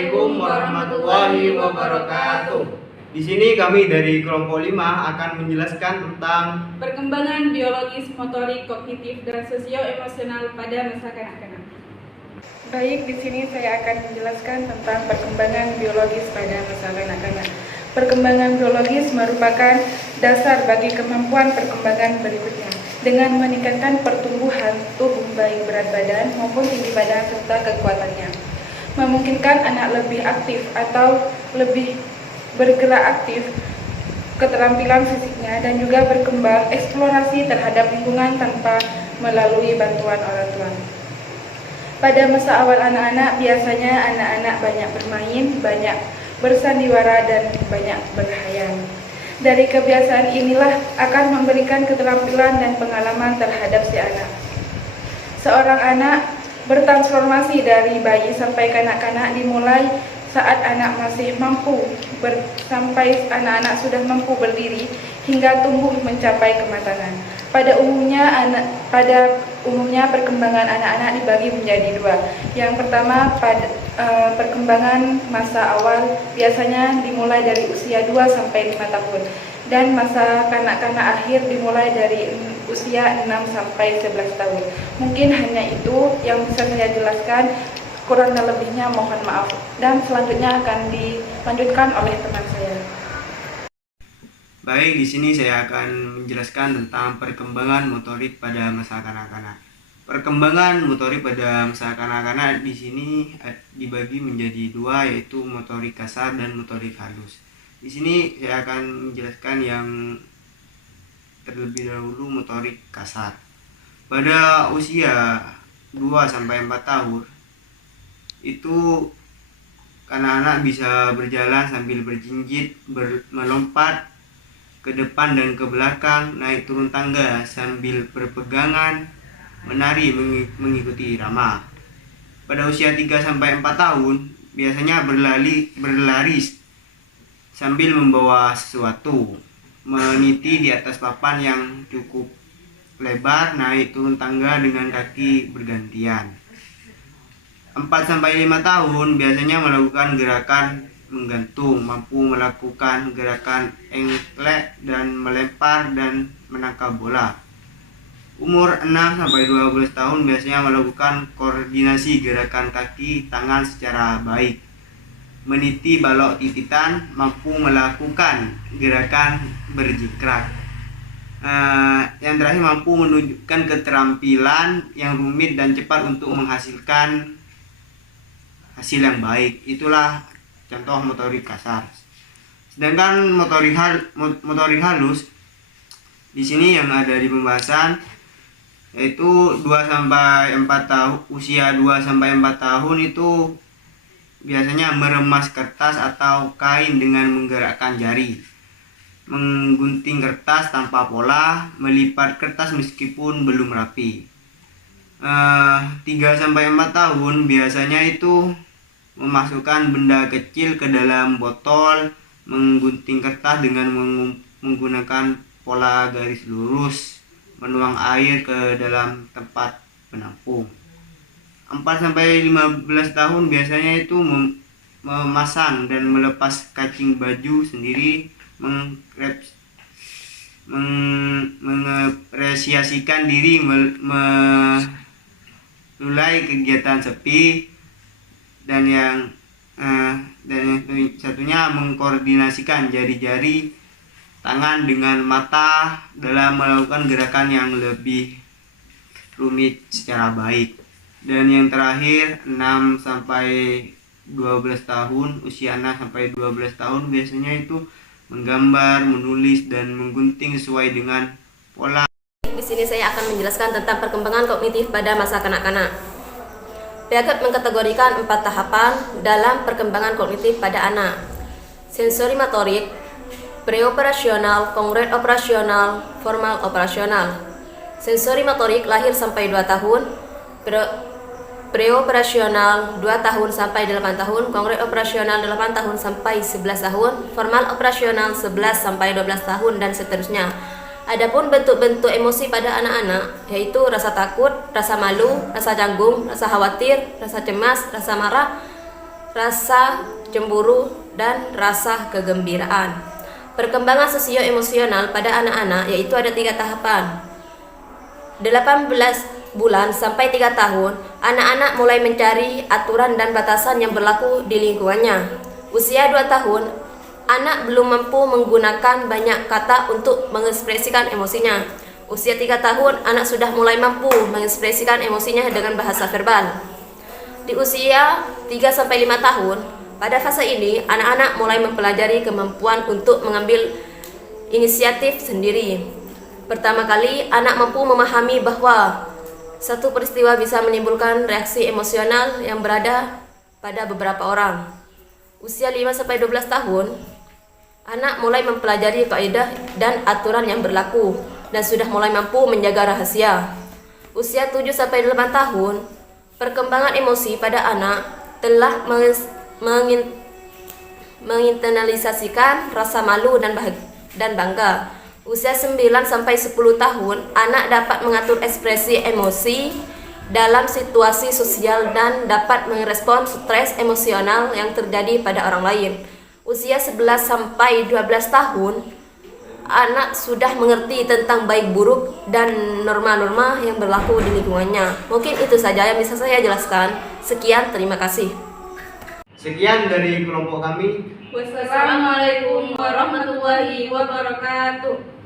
Assalamualaikum warahmatullahi wabarakatuh. Di sini kami dari kelompok 5 akan menjelaskan tentang perkembangan biologis, motorik, kognitif, dan sosio-emosional pada masa kanak-kanak. Baik, di sini saya akan menjelaskan tentang perkembangan biologis pada masa kanak-kanak. Perkembangan biologis merupakan dasar bagi kemampuan perkembangan berikutnya dengan meningkatkan pertumbuhan tubuh baik berat badan maupun tinggi badan serta kekuatannya. Memungkinkan anak lebih aktif atau lebih bergerak aktif, keterampilan fisiknya, dan juga berkembang eksplorasi terhadap lingkungan tanpa melalui bantuan orang tua. Pada masa awal anak-anak, biasanya anak-anak banyak bermain, banyak bersandiwara, dan banyak berkhayal. Dari kebiasaan inilah akan memberikan keterampilan dan pengalaman terhadap si anak. Seorang anak bertransformasi dari bayi sampai kanak-kanak dimulai saat anak masih mampu sampai anak-anak sudah mampu berdiri hingga tumbuh mencapai kematangan. Pada umumnya perkembangan anak-anak dibagi menjadi dua. Yang pertama pada perkembangan masa awal biasanya dimulai dari usia 2 sampai 5 tahun dan masa kanak-kanak akhir dimulai dari usia 6 sampai 11 tahun. Mungkin hanya itu yang bisa saya jelaskan, kurang dan lebihnya mohon maaf. Dan selanjutnya akan dilanjutkan oleh teman saya. Baik, di sini saya akan menjelaskan tentang perkembangan motorik pada masa kanak-kanak. Perkembangan motorik pada masa kanak-kanak di sini dibagi menjadi dua, yaitu motorik kasar dan motorik halus. Di sini saya akan menjelaskan yang terlebih dahulu motorik kasar. Pada usia 2 sampai 4 tahun itu anak-anak bisa berjalan sambil berjinjit, melompat ke depan dan ke belakang, naik turun tangga sambil berpegangan, menari mengikuti irama. Pada usia 3 sampai 4 tahun biasanya berlari sambil membawa sesuatu, meniti di atas papan yang cukup lebar, naik turun tangga dengan kaki bergantian. 4 sampai 5 tahun biasanya melakukan gerakan menggantung, mampu melakukan gerakan engklek dan melempar dan menangkap bola. Umur 6 sampai 12 tahun biasanya melakukan koordinasi gerakan kaki tangan secara baik, meniti balok tititan, mampu melakukan gerakan berjingkrak. Yang terakhir mampu menunjukkan keterampilan yang rumit dan cepat untuk menghasilkan hasil yang baik. Itulah contoh motorik kasar. Sedangkan motorik halus di sini yang ada di pembahasan yaitu 2 sampai 4 tahun, usia 2 sampai 4 tahun itu biasanya meremas kertas atau kain dengan menggerakkan jari, menggunting kertas tanpa pola, melipat kertas meskipun belum rapi. 3 sampai 4 tahun biasanya itu memasukkan benda kecil ke dalam botol, menggunting kertas dengan menggunakan pola garis lurus, menuang air ke dalam tempat penampung. 4 sampai 15 tahun biasanya itu memasang dan melepas kacing baju sendiri, mengapresiasikan diri, mulai kegiatan sepi, dan yang satunya mengkoordinasikan jari-jari tangan dengan mata dalam melakukan gerakan yang lebih rumit secara baik. Dan yang terakhir 6 sampai 12 tahun, usia 6 sampai 12 tahun biasanya itu menggambar, menulis, dan menggunting sesuai dengan pola. Di sini saya akan menjelaskan tentang perkembangan kognitif pada masa kanak-kanak. Piaget mengkategorikan 4 tahapan dalam perkembangan kognitif pada anak: sensori motorik, preoperasional, konkret operasional, formal operasional. Sensori motorik lahir sampai 2 tahun, preoperasional 2 tahun sampai 8 tahun, konkret operasional 8 tahun sampai 11 tahun, formal operasional 11 sampai 12 tahun, dan seterusnya. Adapun bentuk-bentuk emosi pada anak-anak yaitu rasa takut, rasa malu, rasa canggung, rasa khawatir, rasa cemas, rasa marah, rasa cemburu, dan rasa kegembiraan. Perkembangan sosio-emosional pada anak-anak yaitu ada 3 tahapan. 18 bulan sampai 3 tahun, anak-anak mulai mencari aturan dan batasan yang berlaku di lingkungannya. Usia 2 tahun, anak belum mampu menggunakan banyak kata untuk mengekspresikan emosinya. Usia 3 tahun, anak sudah mulai mampu mengekspresikan emosinya dengan bahasa verbal. Di usia 3-5 tahun, pada fase ini, anak-anak mulai mempelajari kemampuan untuk mengambil inisiatif sendiri. Pertama kali, anak mampu memahami bahwa satu peristiwa bisa menimbulkan reaksi emosional yang berada pada beberapa orang. Usia 5-12 tahun, anak mulai mempelajari kaidah dan aturan yang berlaku dan sudah mulai mampu menjaga rahasia. Usia 7-8 tahun, perkembangan emosi pada anak telah menginternalisasikan rasa malu dan bangga. Usia 9-10 tahun, anak dapat mengatur ekspresi emosi dalam situasi sosial dan dapat merespon stres emosional yang terjadi pada orang lain. Usia 11-12 tahun, anak sudah mengerti tentang baik buruk dan norma-norma yang berlaku di lingkungannya. Mungkin itu saja yang bisa saya jelaskan. Sekian, terima kasih. Sekian dari kelompok kami. Wassalamualaikum warahmatullahi wabarakatuh.